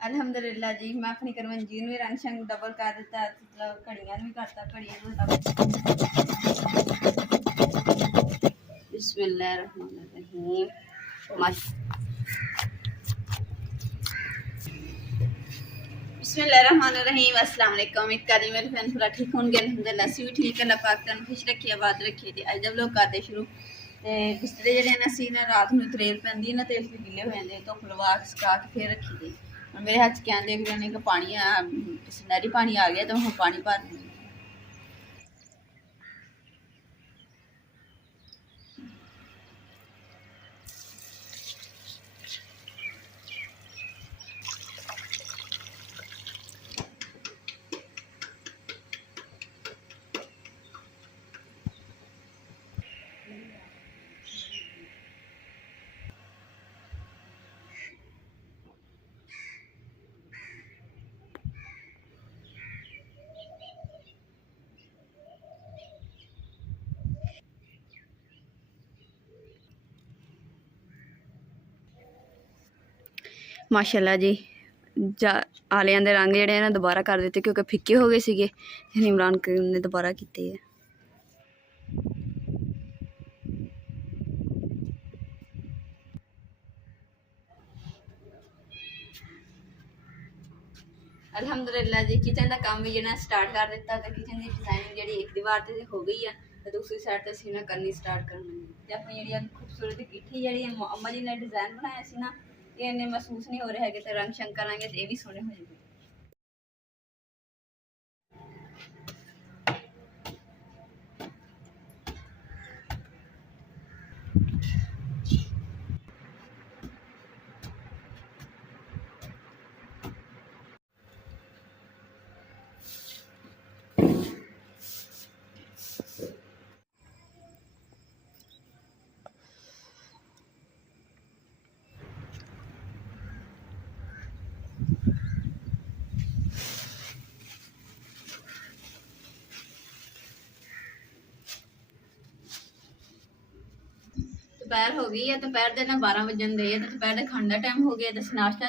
अल्हम्दुलिल्लाह जी मैं अपनी करवंजी में रंग शंग डबल कर दिता, मतलब घड़ियां भी करता, घड़ियां बिस्मिल्लाहिर्रहमानिर्रहीम। बिस्मिल्लाहिर्रहमानिर्रहीम। अस्सलाम वालेकुम। उम्मीद करदी मेरे फ्रेंड पूरा ठीक होंगे। अल्हम्दुलिल्लाह असीं भी ठीक। अल्लाह पाक तन खुश रखिए, आबाद रखिए। ते अज जब लोग करते शुरू ते बिस्तरे जेह्ड़े न असीं ना रात नूं त्रेल पैंदी ना ते इसलिए गिल्ले हो जांदे, धुप्प लवा सुका के फिर रखी दे। मेरे हत्थ च देख रहे हैं कि पानी नहरी पानी आ गया तो मैं पानी भर दूँ। माशाल्लाह जी आलियां दे रंग जेह्ड़े ना दोबारा कर दित्ते क्योंकि फिक्के हो गए सीगे। इमरान ने दोबारा कीते है। अल्हम्दुलिल्लाह जी किचन का काम भी जो स्टार्ट कर दिता। तो किचन की डिजाइनिंग जी एक दीवार से हो गई है तो दूसरी साइड से असीं करनी स्टार्ट करनी। अपनी जी खूबसूरत गिट्ठी जी अम्मा जी ने डिजाइन बनाया सी ना, ये इन्ने महसूस नहीं हो रहे है। तो रंग शंग करांगे तो ये भी सोहने हो जाएंगे। दोपहर हो गई है, दोपहर के ना 12 वजन दे है। तो दोपहर के खाने का टाइम हो गया। तो नाश्ता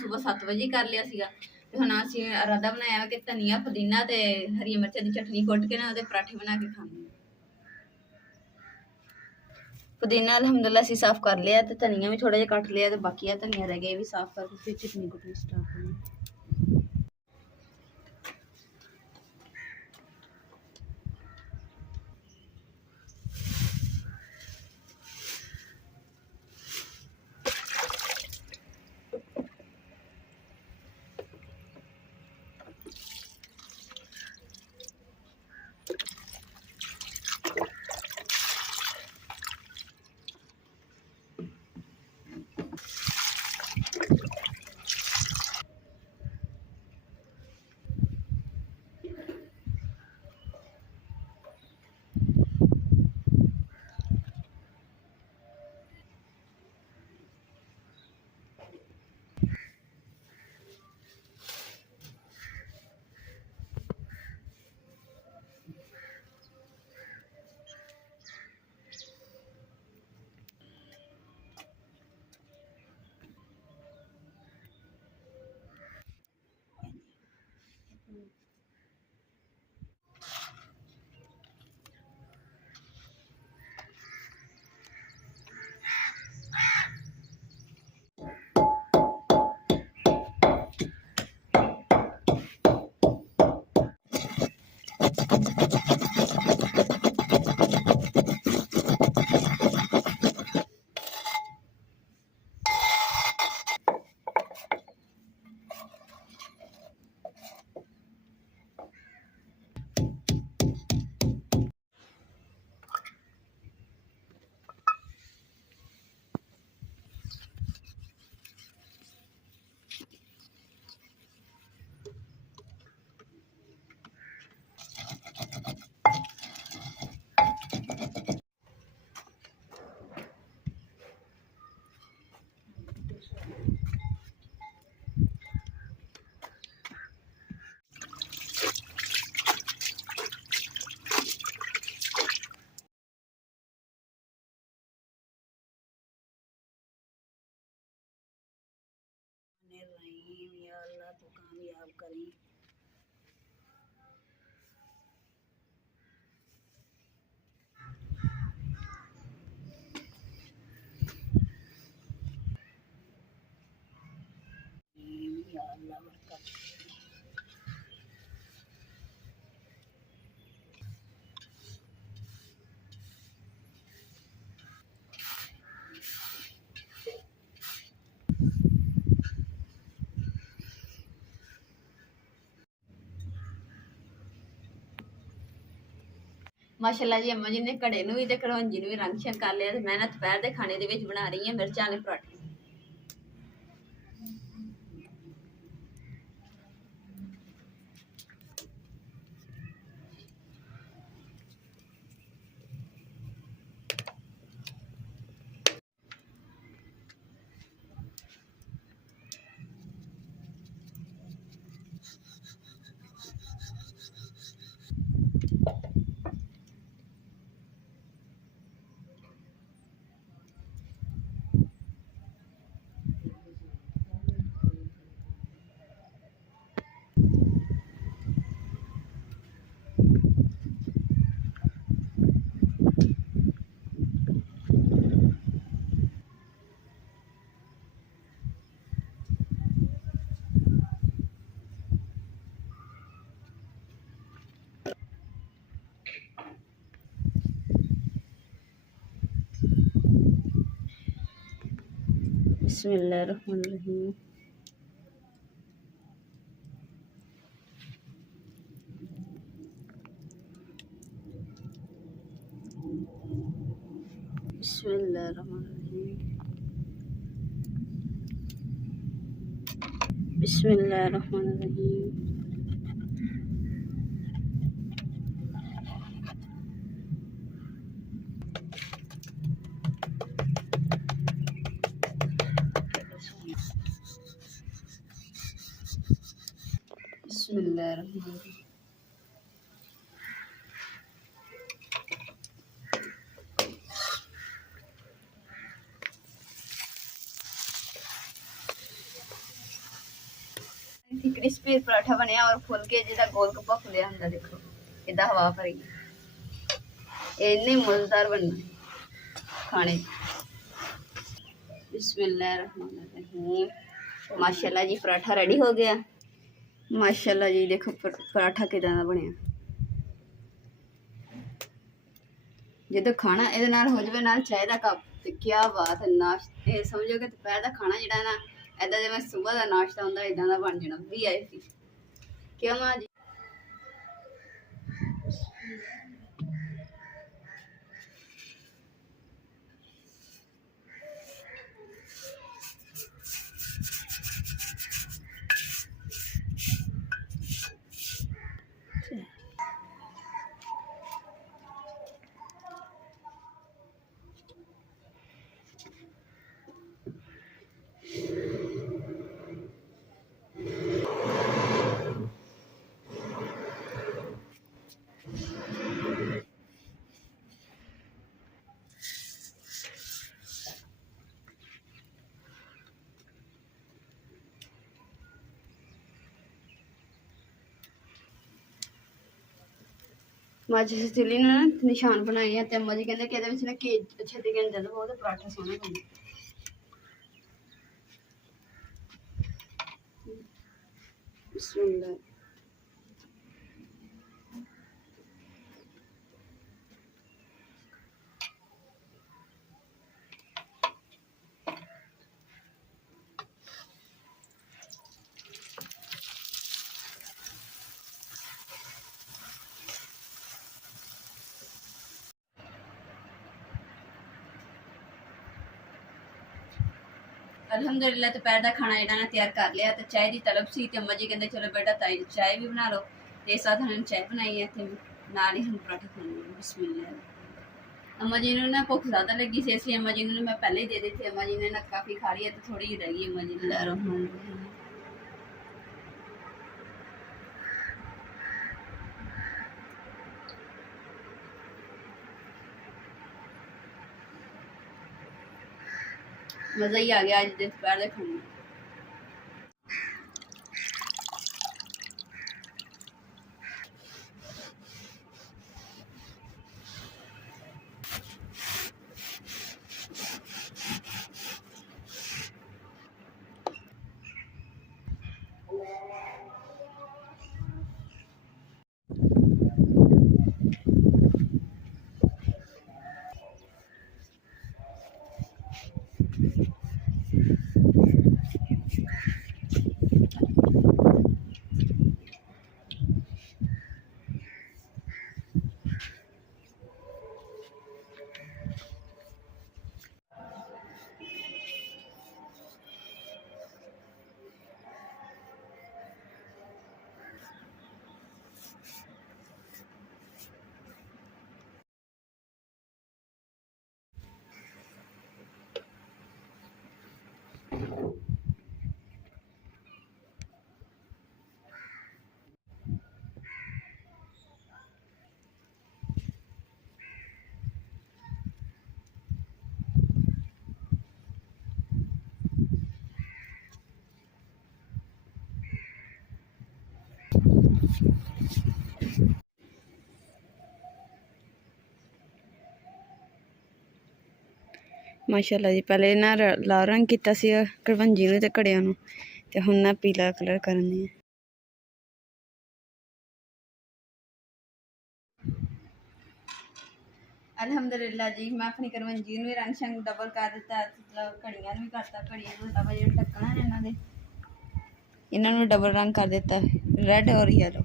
सुबह 7 बजे कर लिया सीगा। तो हम असीं इरादा बनाया कि धनिया पुदीना ते हरी मिर्चां की चटनी कुट के ना उहदे पराठे बना के खाने। पुदीना अल्हम्दुलिल्लाह असीं साफ कर लिया, तो धनिया भी थोड़ा जिहा कट लिया, तो बाकी धनिया रह गया, ये भी साफ करके फिर चटनी कुटनी स्टार्ट करनी। कामयाब करें। या अल्लाह बरकत। माशाल्लाह जी अम्मा जी ने घड़े नूं भी ते कड़ौंजी नूं भी रंग शंग कर लिया। मैं ना दोपहर के खाने दे विच बना रही हां मिर्चां वाले पराठे। बिस्मिल्लाहिर्रहमानिर्रहीम। बिस्मिल्लाहिर्रहमानिर्रहीम। बिस्मिल्लाहिर्रहमानिर्रहीम। बिस्मिल्लाहिर्रहमानिर्रहीम। क्रिस्पी पराठा बनया और फुल के जिहदा गोल गप्पा फुलिया हुंदा देखो किदा हवा भरी। इन्ने मजेदार बनना खाने। बिस्मिल्लाहिर्रहमानिर्रहीम। माशाल्लाह जी पराठा रेडी हो गया। माशाल्लाह जी देखो पराठा किदां दा बनया। जो खाना ये हो जाए नाल चाय का कप तो क्या बात है। नाश्ते समझो कि दोपहर का खाना जो ना इदा जिवें सुबह का नाश्ता होंगे इदा का बन जाना VIP। क्यों मां जी? माची से तिली ने ना निशान बनाए हैं। अम्मा जी कहते कि ना घी अच्छे तरीके जल पाओ तो पराठा सोहना बनना। बिस्मिल्लाह। अल्हम्दुलिल्लाह दोपहर का खाना जो तैयार कर लिया। तो चाय की तलब सी अम्मा जी कहते चलो बेटा ताई चाय भी बना लो। तो इस साथ हमने चाय बनाई है तो नाल ही हम पराठे खाने। बिस्मिल्लाह। अम्मा जी ने ना भुख ज़्यादा लगी सी इसलिए अम्मा जी ने मैं पहले ही दे दी थी। अम्मा जी ने ना काफ़ी खा लिया तो थोड़ी ही रह गई अम्मा जी ने। मज़ा ही आ गया आज दोपहर के खाने। ਮਾਸ਼ਾਅੱਲਾ ਜੀ, ਪਹਿਲੇ ਨਾ ਲਾਲ ਰੰਗ ਕੀਤਾ ਸੀ ਕੜਵੰਜੀ ਨੂੰ ਤੇ ਘੜਿਆਂ ਨੂੰ, ਤੇ ਹੁਣ ਨਾ ਪੀਲਾ ਕਲਰ ਕਰਨੀ ਹੈ। ਅਲਹਮਦੁਲਿਲਾ ਜੀ, ਮੈਂ ਆਪਣੀ ਕਰਵੰਜੀ ਨੂੰ ਵੀ ਰੰਗ ਸ਼ੰਗ ਡਬਲ ਕਰ ਦਿੱਤਾ, ਘੜੀਆਂ ਨੂੰ ਵੀ ਕਰਤਾ, ਘੜੀਆਂ ਨੂੰ ਡਬਲ ਜਿਹੜਾ ਢੱਕਣਾ ਇਹਨਾਂ ਨੂੰ ਡਬਲ ਰੰਗ ਕਰ ਦਿੱਤਾ, ਰੈੱਡ ਔਰ ਯੈਲੋ।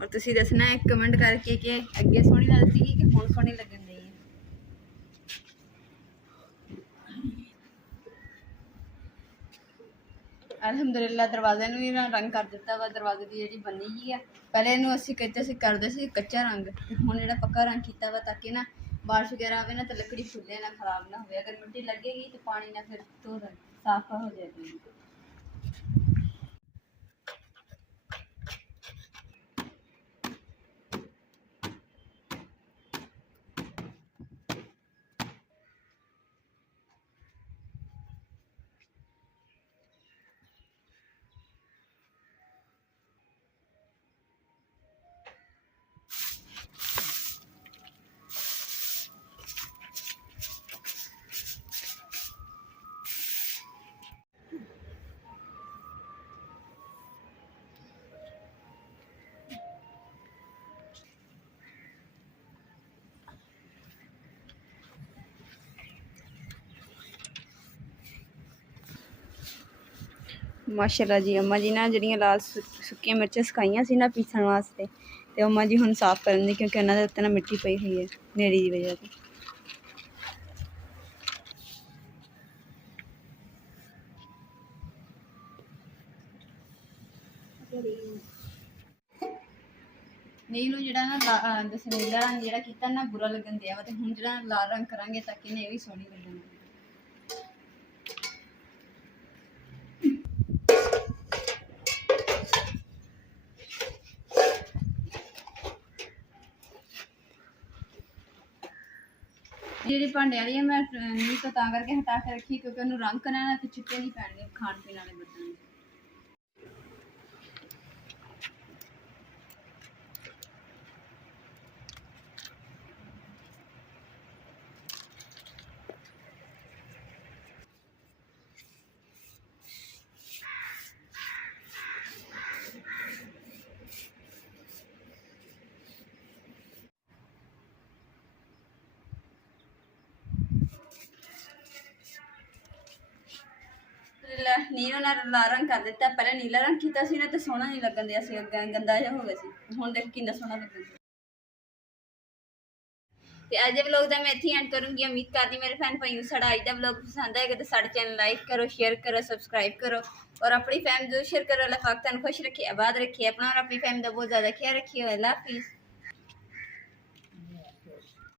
ਔਰ ਤੁਸੀਂ ਦੱਸਣਾ ਹੈ ਕਮੈਂਟ ਕਰਕੇ ਕਿ ਅੱਗੇ ਸੋਹਣੀ ਲੱਗਦੀ ਸੀ ਕਿ ਹੁਣ ਸੋਹਣੀ ਲੱਗਣ ਦੀ ਹੈ। ਅਲਹਮਦੁਲਿਲਾ ਦਰਵਾਜ਼ੇ ਨੂੰ ਵੀ ਨਾ ਰੰਗ ਕਰ ਦਿੱਤਾ ਵਾ। ਦਰਵਾਜ਼ੇ ਦੀ ਜਿਹੜੀ ਬੰਨੀ ਗਈ ਆ, ਪਹਿਲੇ ਇਹਨੂੰ ਅਸੀਂ ਕਰਦੇ ਸੀ ਕੱਚਾ ਰੰਗ, ਤੇ ਹੁਣ ਜਿਹੜਾ ਪੱਕਾ ਰੰਗ ਕੀਤਾ ਵਾ ਤਾਂ ਕਿ ਨਾ ਬਾਰਿਸ਼ ਵਗੈਰਾ ਆਵੇ ਨਾ ਤਾਂ ਲੱਕੜੀ ਫੁੱਲੇ ਨਾ, ਖਰਾਬ ਨਾ ਹੋਵੇ। ਅਗਰ ਮਿੱਟੀ ਲੱਗੇਗੀ ਤਾਂ ਪਾਣੀ ਨਾਲ ਫਿਰ ਧੋ ਸਾਫ਼ ਹੋ ਜਾਏਗੀ। ਮਾਸ਼ਾਅੱਲਾ ਜੀ, ਅੰਮਾ ਜੀ ਨਾ ਜਿਹੜੀਆਂ ਲਾਲ ਸੁੱਕੀਆਂ ਮਿਰਚਾਂ ਸੁਕਾਈਆਂ ਸੀ ਨਾ ਪੀਸਣ ਵਾਸਤੇ, ਤੇ ਅੰਮਾ ਜੀ ਹੁਣ ਸਾਫ਼ ਕਰਨ ਦੀ, ਕਿਉਂਕਿ ਉਹਨਾਂ ਦੇ ਉੱਤੇ ਨਾ ਮਿੱਟੀ ਪਈ ਹੋਈ ਹੈ ਨੇੜੀ ਦੀ ਵਜ੍ਹਾ ਤੋਂ। ਨਹੀਂ ਨੂੰ ਜਿਹੜਾ ਨਾ ਨੀਲਾ ਰੰਗ ਜਿਹੜਾ ਕੀਤਾ ਨਾ ਬੁਰਾ ਲੱਗਣ ਦਿਆ ਵਾ, ਤੇ ਹੁਣ ਜਿਹੜਾ ਲਾਲ ਰੰਗ ਕਰਾਂਗੇ ਤਾਂ ਕਿ ਇਹ ਵੀ ਸੋਹਣੀ ਲੱਗਣ। ਜਿਹੜੀ ਭਾਂਡਿਆਂ ਵਾਲੀ ਮੈਂ ਨਹੀਂ ਤਾਂ ਕਰਕੇ ਹਟਾ ਕੇ ਰੱਖੀ, ਕਿਉਂਕਿ ਉਹਨੂੰ ਰੰਗ ਕਰਨਾ ਤੇ ਚਿੱਟੇ ਨਹੀਂ ਪੈਣਗੇ ਖਾਣ ਪੀਣ ਵਾਲੇ ਬਰਤਨ। ਨੀਲਾ ਨਾਲ ਲਾਲ ਰੰਗ ਕਰ ਦਿੱਤਾ। ਪਹਿਲਾਂ ਨੀਲਾ ਰੰਗ ਕੀਤਾ ਸੀ ਨਾ ਤੇ ਸੋਹਣਾ ਨਹੀਂ ਲੱਗਣ ਦਿਆ ਸੀ, ਗੰਦਾ ਜਿਹਾ ਹੋ ਗਿਆ ਸੀ। ਹੁਣ ਦੇਖ ਕਿੰਨਾ ਸੋਹਣਾ ਲੱਗਣ ਦਿਆ। ਤੇ ਅੱਜ ਦੇ ਵਲੋਗ ਦਾ ਮੈਂ ਇੱਥੇ ਐਂਡ ਕਰੂੰਗੀ। ਉਮੀਦ ਕਰਦੀ ਮੇਰੇ ਫੈਨ ਭਾਈ ਨੂੰ ਸਾਡਾ ਅੱਜ ਦਾ ਵਲੋਗ ਪਸੰਦ ਆਏਗਾ, ਤਾਂ ਸਾਡੇ ਚੈਨਲ ਲਾਈਕ ਕਰੋ, ਸ਼ੇਅਰ ਕਰੋ, ਸਬਸਕ੍ਰਾਈਬ ਕਰੋ, ਔਰ ਆਪਣੀ ਫੈਮਿਲੀ ਨੂੰ ਸ਼ੇਅਰ ਕਰੋ। ਅੱਲਾਹ ਪਾਕ ਤੁਹਾਨੂੰ ਖੁਸ਼ ਰੱਖੇ, ਆਬਾਦ ਰੱਖੇ, ਆਪਣਾ और अपनी फैमिली का बहुत ज़्यादा ख्याल रखिए। अल्लाह हाफिज़।